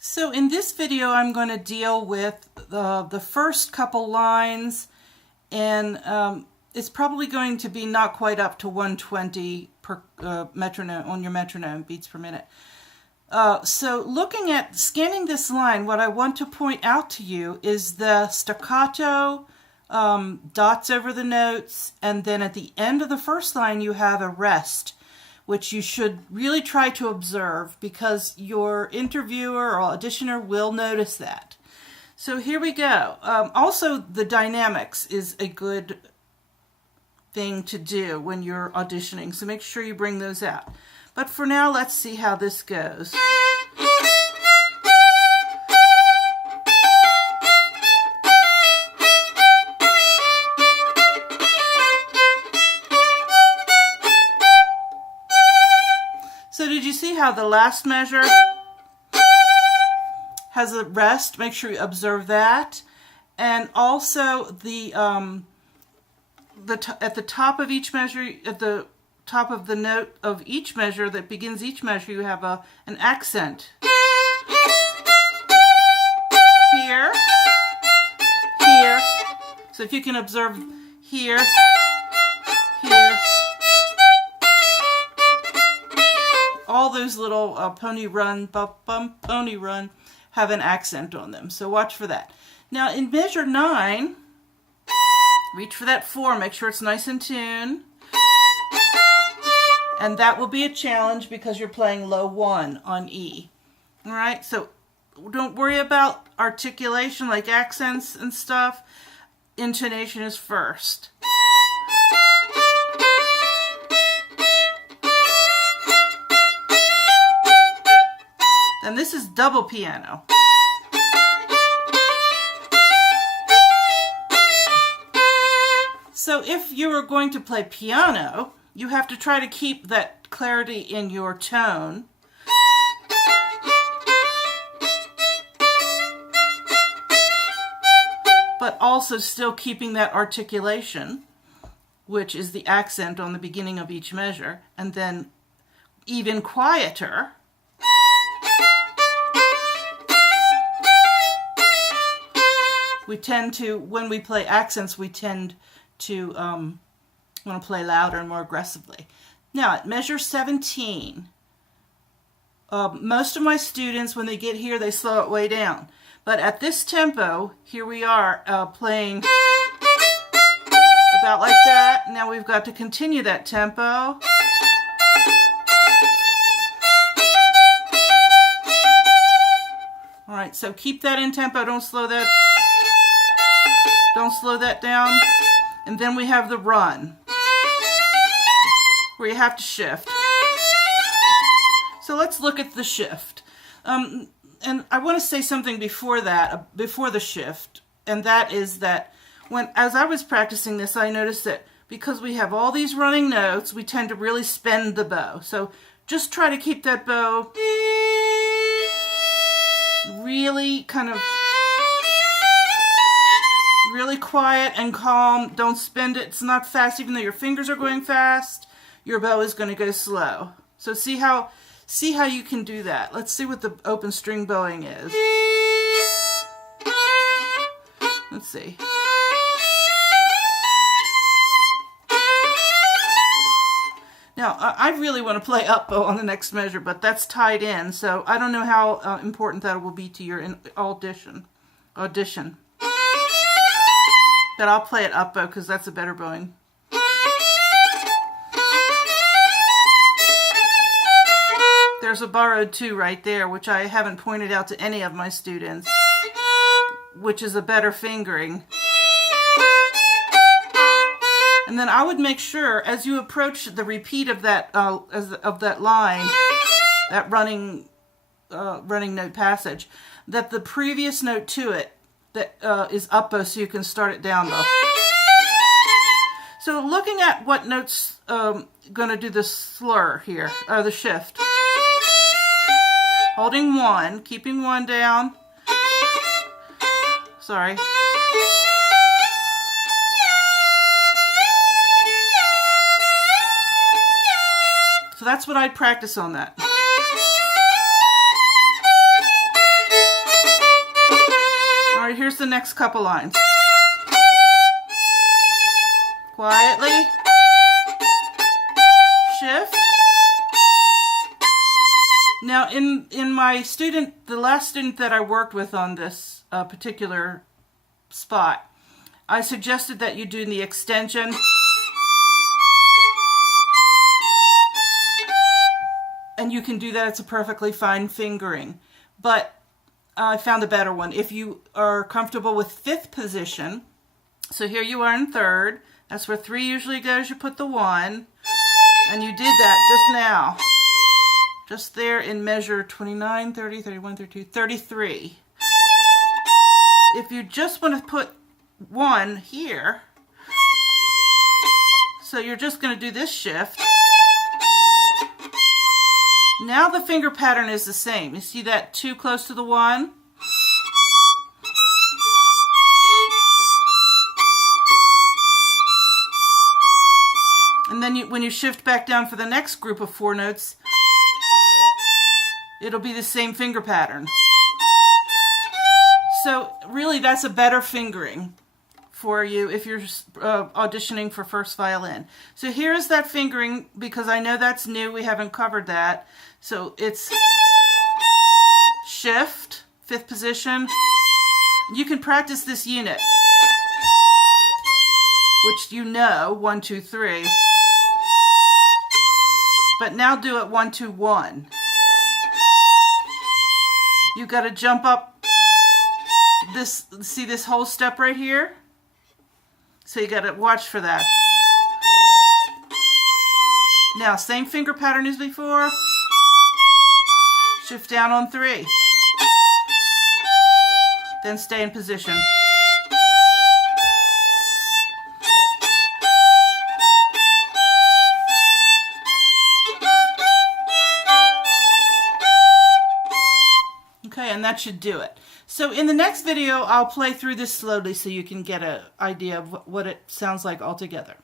So in this video I'm going to deal with the first couple lines, and it's probably going to be not quite up to 120 per metronome on your metronome, beats per minute. So looking at scanning this line, what I want to point out to you is the staccato dots over the notes, and then at the end of the first line you have a rest, which you should really try to observe because your interviewer or auditioner will notice that. So here we go. Also, the dynamics is a good thing to do when you're auditioning, so make sure you bring those out. But for now, let's see how this goes. So did you see how the last measure has a rest? Make sure you observe that. And also the at the top of each measure, at the top of the note of each measure that begins each measure, you have an accent. Here, here. So if you can observe here, here. All those little pony run, pony run have an accent on them. So watch for that. Now in measure 9, reach for that 4, make sure it's nice in tune. And that will be a challenge because you're playing low 1 on E. All right, so don't worry about articulation like accents and stuff. Intonation is first. And this is double piano. So if you are going to play piano, you have to try to keep that clarity in your tone. But also still keeping that articulation, which is the accent on the beginning of each measure, and then even quieter. We tend to, when we play accents, we tend to want to play louder and more aggressively. Now, at measure 17, most of my students, when they get here, they slow it way down. But at this tempo, here we are playing about like that. Now we've got to continue that tempo. All right, so keep that in tempo, don't slow that. Don't slow that down. And then we have the run, where you have to shift. So let's look at the shift. And I want to say something before that, before the shift, and that is that as I was practicing this, I noticed that because we have all these running notes, we tend to really spend the bow. So just try to keep that bow really kind of really quiet and calm. Don't spend it. It's not fast. Even though your fingers are going fast, your bow is going to go slow. So see how you can do that. Let's see what the open string bowing is. Let's see. Now, I really want to play up bow on the next measure, but that's tied in, so I don't know how important that will be to your audition. But I'll play it up bow because that's a better bowing. There's a borrowed 2 right there, which I haven't pointed out to any of my students, which is a better fingering. And then I would make sure as you approach the repeat of that line, that running note passage, that the previous note to it that is up bow, so you can start it down bow. So looking at what notes going to do the slur here, the shift. Holding 1, keeping 1 down. Sorry. So that's what I'd practice on that. next couple lines. Quietly. Shift. Now in my student, the last student that I worked with on this particular spot, I suggested that you do the extension. And you can do that, it's a perfectly fine fingering. But I found a better one. If you are comfortable with fifth position, so here you are in third, that's where 3 usually goes, you put the 1, and you did that just now. Just there in measure 29, 30, 31, 32, 33. If you just want to put 1 here, so you're just going to do this shift. Now the finger pattern is the same. You see that 2 close to the 1? And then when you shift back down for the next group of 4 notes, it'll be the same finger pattern. So really that's a better fingering for you if you're auditioning for first violin. So here's that fingering, because I know that's new, we haven't covered that. So it's shift, fifth position. You can practice this unit, which you know, 1, 2, 3. But now do it 1, 2, 1. You got to jump up this, see this whole step right here? So you got to watch for that. Now, same finger pattern as before. Shift down on 3. Then stay in position. Okay, and that should do it. So in the next video, I'll play through this slowly so you can get an idea of what it sounds like altogether.